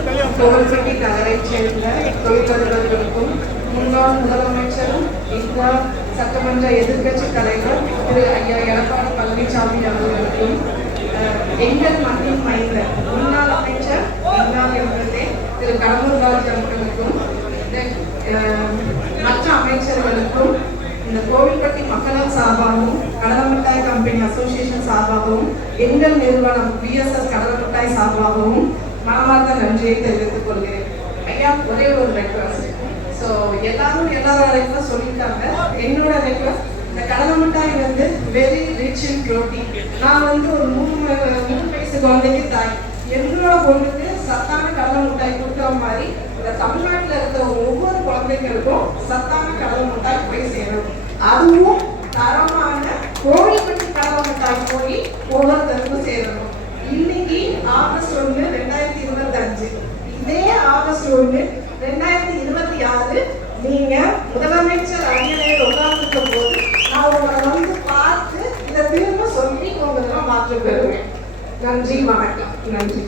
கோவில்பட்டி முன்னாள் முதலமைச்சரும் இந்நாள் சட்டமன்ற எதிர்கட்சி தலைவர் திரு ஐயா எடப்பாடி எங்கள் மண்ணின் முன்னாள் அமைச்சர் முன்னாள் எம்எல்ஏ திரு கடம்பூர் மற்ற அமைச்சர்களுக்கும் இந்த கோவில்பட்டி மக்களால் சார்பாகவும் கடலமிட்டாய் கம்பெனி அசோசியேஷன் சார்பாகவும் எங்கள் நிறுவனம் பிஎஸ்எஸ் கடலமிட்டாய் சார்பாகவும் மனமார்ந்த நன்றியை தெரிவித்துக் கொள்கிறேன். ஐயா ஒரே ஒரு ரெக்வஸ்ட் ஸோ எல்லாரும் எல்லாரோட ரெக்வஸ்ட் சொல்லியிருக்காங்க. என்னோட ரெக்வஸ்ட் இந்த கடலை மிட்டாய் வந்து வெரி ரிச் இன் ப்ரோட்டீன் நான் வந்து ஒரு மூணு மூணு வயசு குழந்தைக்கு தாய். என்னோட பொண்ணுக்கு சத்தான கடலை மிட்டாய் கொடுக்குற மாதிரி இந்த தமிழ்நாட்டில் இருக்கிற ஒவ்வொரு குழந்தைங்களுக்கும் சத்தான கடலை மிட்டாய் போய் சேரும் அதுவும் தரமான கோழிப்பட்டி கடலை மிட்டாய் போய் ஒவ்வொருத்தருக்கும் சேரணும் இன்னைக்கு ஆகஸ்ட் ஒன்று ரெண்டாயிரத்தி இருபத்தஞ்சு இதே ஆகஸ்ட் ஒன்று ரெண்டாயிரத்தி இருபத்தி ஆறு நீங்க முதலமைச்சர் அரியணையில் உட்கார்ந்துருக்க போது நான் உங்களை வந்து பார்த்து இதை திரும்ப சொல்லி உங்களை மாற்றம் பெறுவேன். நன்றி வணக்கம். நன்றி.